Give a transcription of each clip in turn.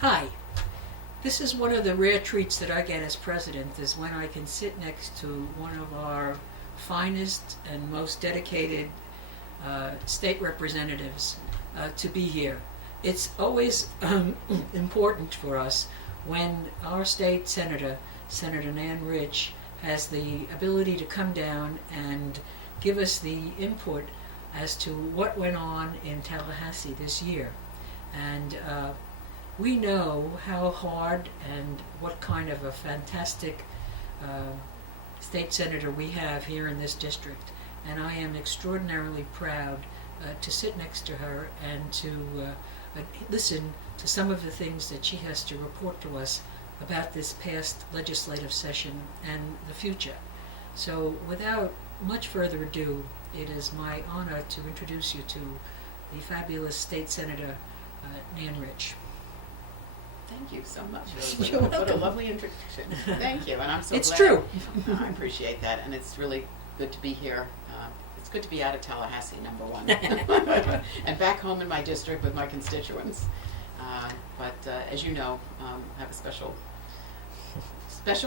Hi. This is one of the rare treats that I get as president, is when I can sit next to one of our finest and most dedicated state representatives to be here. It's always important for us when our state senator, Senator Nan Rich, has the ability to come down and give us the input as to what went on in Tallahassee this year. And we know how hard and what kind of a fantastic state senator we have here in this district. And I am extraordinarily proud to sit next to her and to listen to some of the things that she has to report to us about this past legislative session and the future. So without much further ado, it is my honor to introduce you to the fabulous State Senator Nan Rich. Thank you so much. You're What a welcome. lovely introduction. Thank you, and I'm so It's glad. true. I appreciate that, and it's really good to be here. It's good to be out of Tallahassee, number one, and back home in my district with my constituents. But as you know, I have a special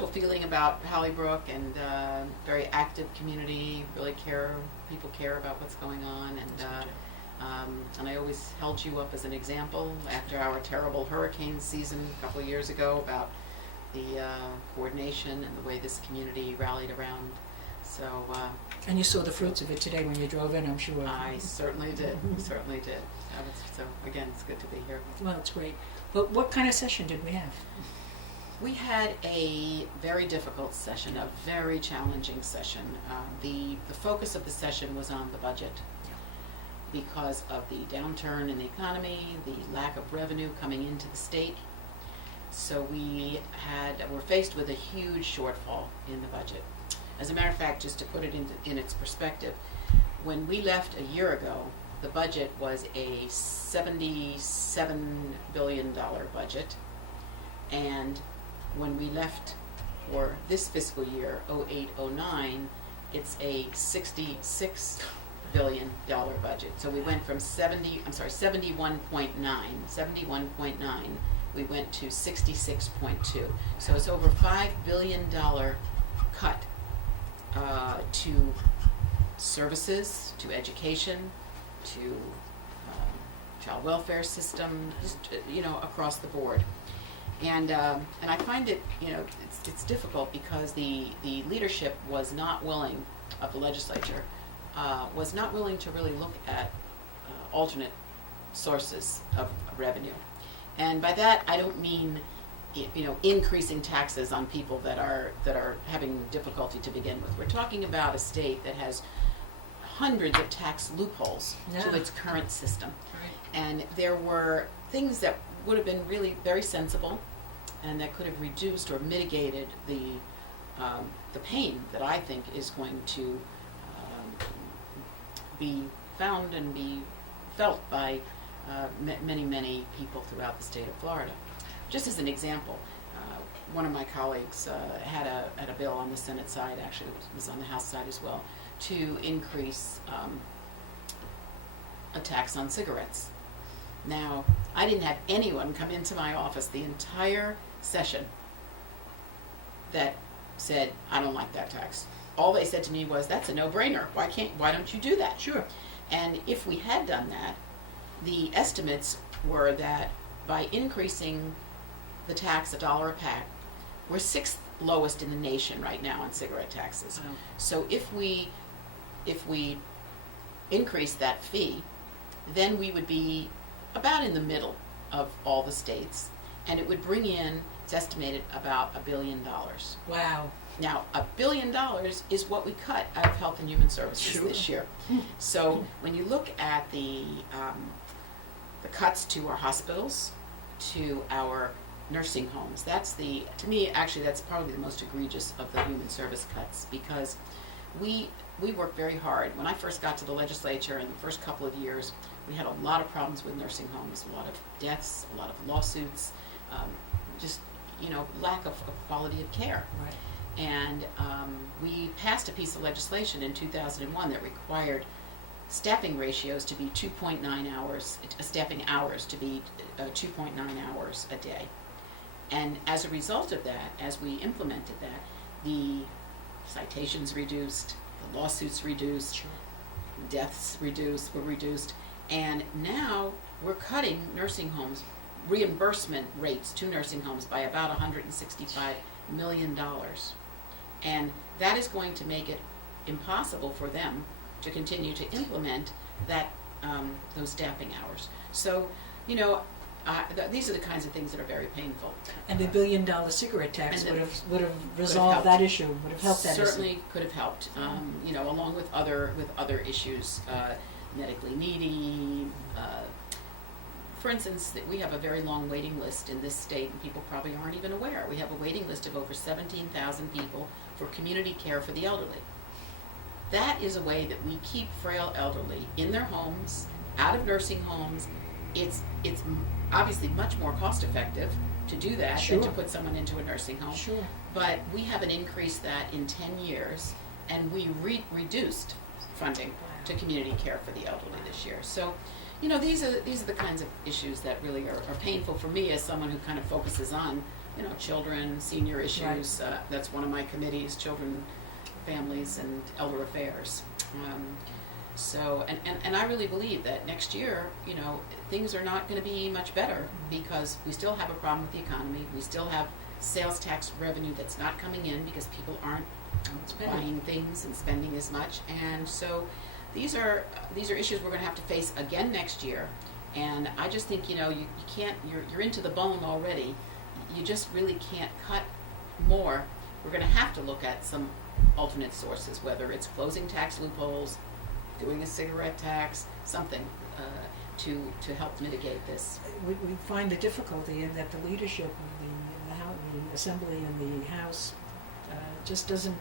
feeling about Hollybrook, and very active community. Really people care about what's going on, and I always held you up as an example after our terrible hurricane season a couple of years ago about the coordination and the way this community rallied around. So And you saw the fruits of it today when you drove in, I'm sure. I certainly did. Certainly did. So again, it's good to be here. Well, it's great. But what kind of session did we have? We had a very difficult session, a very challenging session. The focus of the session was on the budget because of the downturn in the economy, the lack of revenue coming into the state. So we're faced with a huge shortfall in the budget. As a matter of fact, just to put it in its perspective, when we left a year ago, the budget was a $77 billion budget, and when we left for this fiscal year, 08-09, it's a $66 billion budget. So we went from 71.9, we went to 66.2. So it's over $5 billion cut to services, to education, to child welfare system, just, across the board. And I find it, it's difficult because the leadership was not willing, of the legislature, was not willing to really look at alternate sources of revenue. And by that, I don't mean, increasing taxes on people that are having difficulty to begin with. We're talking about a state that has hundreds of tax loopholes to its current system. Right. And there were things that would have been really very sensible and that could have reduced or mitigated the pain that I think is going to be found and be felt by many people throughout the state of Florida. Just as an example, one of my colleagues had a bill on the Senate side, actually it was on the House side as well, to increase a tax on cigarettes. Now, I didn't have anyone come into my office the entire session that said, I don't like that tax. All they said to me was, that's a no-brainer. Why don't you do that? Sure. And if we had done that, the estimates were that by increasing the tax $1 a pack, we're 6th lowest in the nation right now on cigarette taxes. Wow. So if we increase that fee, then we would be about in the middle of all the states, and it would bring in, it's estimated, about $1 billion. Wow. Now, $1 billion is what we cut out of Health and Human Services this year. So when you look at the cuts to our hospitals, to our nursing homes, to me, actually, that's probably the most egregious of the human service cuts, because we worked very hard. When I first got to the legislature in the first couple of years, we had a lot of problems with nursing homes, a lot of deaths, a lot of lawsuits, just, lack of quality of care. Right. And we passed a piece of legislation in 2001 that required staffing ratios to be 2.9 hours, staffing hours to be 2.9 hours a day. And as a result of that, as we implemented that, the citations reduced, the lawsuits reduced, Sure. deaths were reduced, and now we're cutting nursing homes reimbursement rates to nursing homes by about $165 million. And that is going to make it impossible for them to continue to implement that those staffing hours. So, you know, these are the kinds of things that are very painful. And the $1 billion cigarette tax And would have resolved that issue, would have helped that Certainly issue. could have helped, you know, along with other issues, medically needy. For instance, that we have a very long waiting list in this state, and people probably aren't even aware. We have a waiting list of over 17,000 people for community care for the elderly. That is a way that we keep frail elderly in their homes, out of nursing homes. It's obviously much more cost effective to do that Sure. than to put someone into a nursing home. Sure. But we haven't increased that in 10 years, and we reduced funding Wow. to community care for the elderly this year. So, you know, these are the kinds of issues that really are painful for me as someone who kind of focuses on, you know, children, senior issues. Right. That's one of my committees: children, families, and elder affairs. So, and I really believe that next year, you know, things are not going to be much better because we still have a problem with the economy. We still have sales tax revenue that's not coming in because people aren't buying things and spending as much. And so these are issues we're going to have to face again next year. And I just think, you know, you can't, you're into the bone already. You just really can't cut more. We're going to have to look at some alternate sources, whether it's closing tax loopholes, doing a cigarette tax, something to help mitigate this. We find the difficulty in that the leadership of the Assembly and the House just doesn't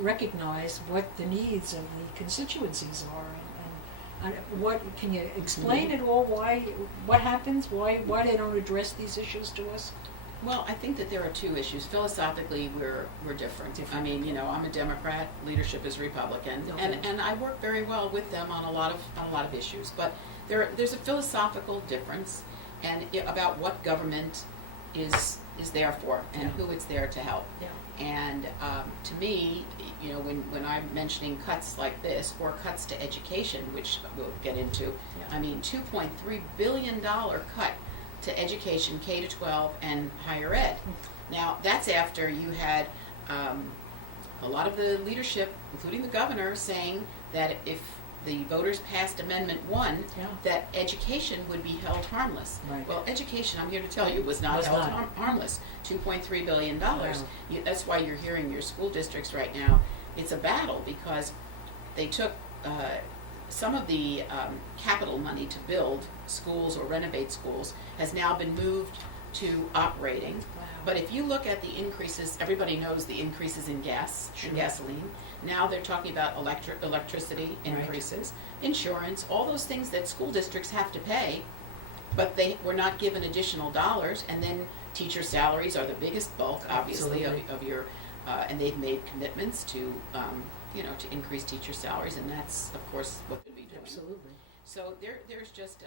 recognize what the needs of the constituencies are, and what can you explain at all what happens, why they don't address these issues to us? Well, I think that there are two issues. Philosophically, we're different. I mean, you know, I'm a Democrat. Leadership is Republican, Okay. and I work very well with them on a lot of issues. But there's a philosophical difference, and about what government is there for and Yeah. who it's there to help. Yeah. And to me, you know, when I'm mentioning cuts like this or cuts to education, which we'll get into, Yeah. I mean, $2.3 billion cut to education, K to 12, and higher ed. Now, that's after you had a lot of the leadership, including the governor, saying that if the voters passed Amendment 1, Yeah. that education would be held harmless. Right. Well, education, I'm here to tell you, was not Was held not. harmless. $2.3 billion. Wow. That's why you're hearing your school districts right now. It's a battle because they took some of the capital money to build schools or renovate schools has now been moved to operating. Wow. But if you look at the increases, everybody knows the increases in gas Sure. and gasoline. Now they're talking about electricity Right. increases, insurance, all those things that school districts have to pay, but they were not given additional dollars. And then teacher salaries are the biggest bulk, obviously, Absolutely. of your, and they've made commitments to, you know, to increase teacher salaries, and that's, of course, what they'll be doing. Absolutely. So there's just